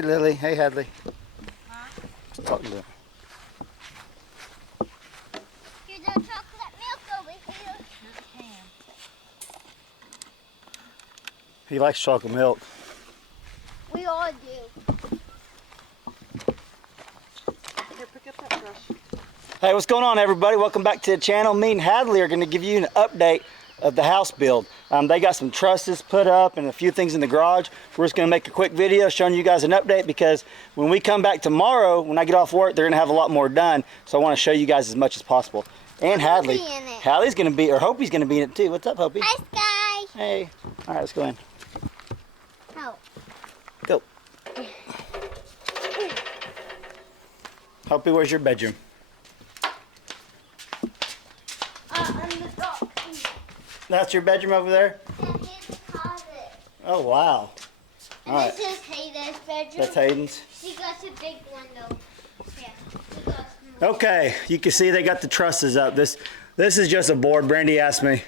Hey, Lily. Hey, Hadley. Huh? Just talking to them. Here's our chocolate milk over here. Here's a can. He likes chocolate milk. We all do. Here, pick up that brush. Hey, what's going on, everybody? Welcome back to the channel. Me and Hadley are going to give you an update of the house build. They got some trusses put up and a few things in the garage. We're just going to make a quick video showing you guys an update because when we come back tomorrow, when I get off work, they're going to have a lot more done. So I want to show you guys as much as possible. And Hadley. Hadley's going to be, or Hopi's going to be in it too. What's up, Hopi? Hi, Sky. Hey. All right, let's go in. Oh. Go. Hopi, where's your bedroom? On the box. That's your bedroom over there? Yeah, here's the closet. Oh, wow. And All right. this is Hayden's bedroom. That's Hayden's. She got a big window. Yeah. She got some- Okay, you can see they got the trusses up. This is just a board. Brandy asked me.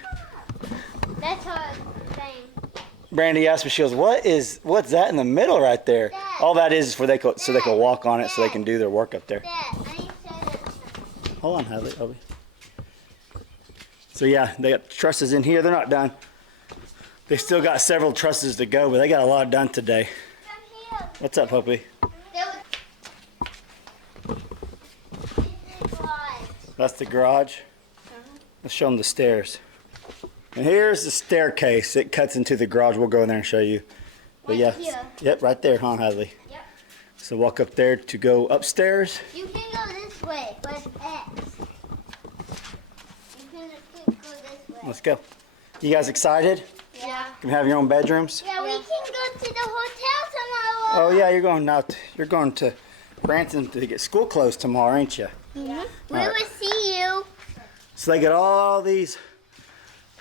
That's our thing. Brandy asked me. She goes, "What's that in the middle right there?" Dad. All that is for so they can walk on it, so they can do their work up there. Dad, I need to say this. Hold on, Hadley. Hopi. So yeah, they got trusses in here. They're not done. They still got several trusses to go, but they got a lot done today. Come here. What's up, Hopi? That's the garage. Let's show them the stairs. And here's the staircase. It cuts into the garage. We'll go in there and show you. But yeah, Here. yep, right there, huh, Hadley? Yep. So walk up there to go upstairs. You can go this way, but X. You can go this way. Let's go. You guys excited? Yeah. You can have your own bedrooms. Yeah, we can go to the hotel tomorrow. Oh yeah, you're going out. You're going to Branson to get school closed tomorrow, ain't you? Yeah. We All right. will see you. So they got all these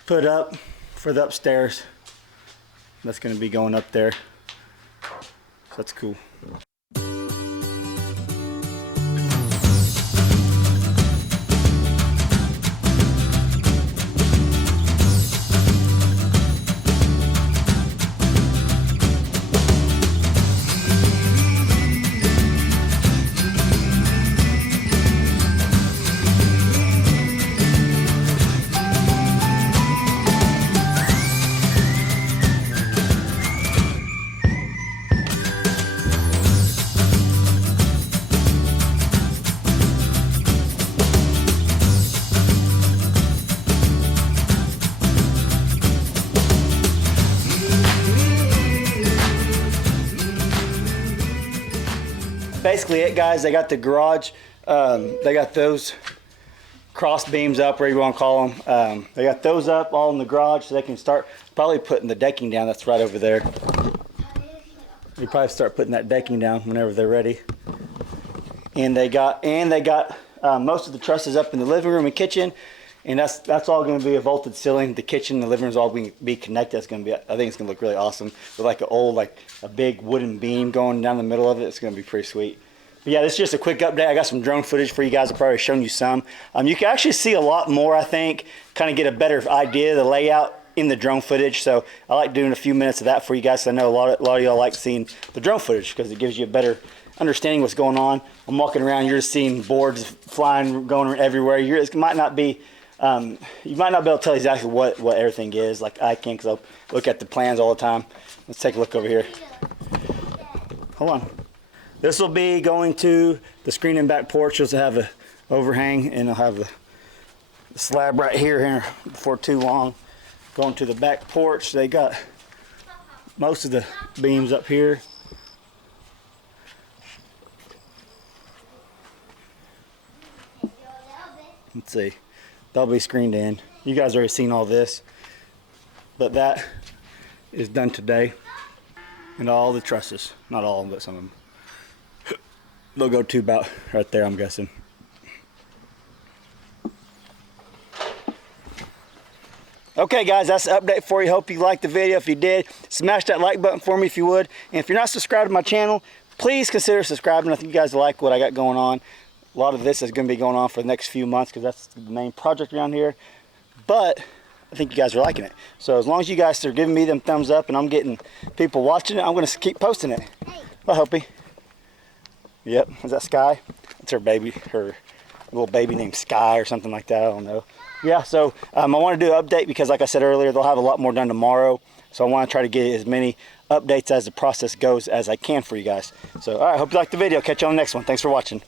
put up for the upstairs. That's going to be going up there. So that's cool. Basically it, guys. They got the garage. They got those cross beams up, whatever you want to call them. They got those up all in the garage so they can start probably putting the decking down. That's right over there. They probably start putting that decking down whenever they're ready. And they got most of the trusses up in the living room and kitchen. And that's all going to be a vaulted ceiling. The kitchen, the living room is all going to be connected. It's going to be, I think it's going to look really awesome. With like a big wooden beam going down the middle of it. It's going to be pretty sweet. But yeah, this is just a quick update. I got some drone footage for you guys. I've probably shown you some. You can actually see a lot more, I think. Kind of get a better idea of the layout in the drone footage. So I like doing a few minutes of that for you guys. I know a lot of y'all like seeing the drone footage because it gives you a better understanding what's going on. I'm walking around. You're just seeing boards flying, going everywhere. It might not be... you might not be able to tell exactly what everything is, like I can, because I'll look at the plans all the time. Let's take a look over here. Hold on. This will be going to the screen and back porch. It'll have an overhang, and I'll have the slab right here before too long. Going to the back porch. They got most of the beams up here. Let's see. They'll be screened in. You guys already seen all this, but that is done today. And all the trusses, not all of them, but some of them. They'll go to about right there, I'm guessing. Okay guys, that's the update for you. Hope you liked the video. If you did, smash that like button for me if you would. And if you're not subscribed to my channel, please consider subscribing. I think you guys like what I got going on. A lot of this is going to be going on for the next few months because that's the main project around here. But I think you guys are liking it. So as long as you guys are giving me them thumbs up and I'm getting people watching it, I'm going to keep posting it. Hey. Bye, Hopi. Yep. Is that Sky? It's her baby, her little baby named Sky or something like that. I don't know. Yeah, so I want to do an update because like I said earlier, they'll have a lot more done tomorrow. So I want to try to get as many updates as the process goes as I can for you guys. So, all right, hope you liked the video. Catch you on the next one. Thanks for watching.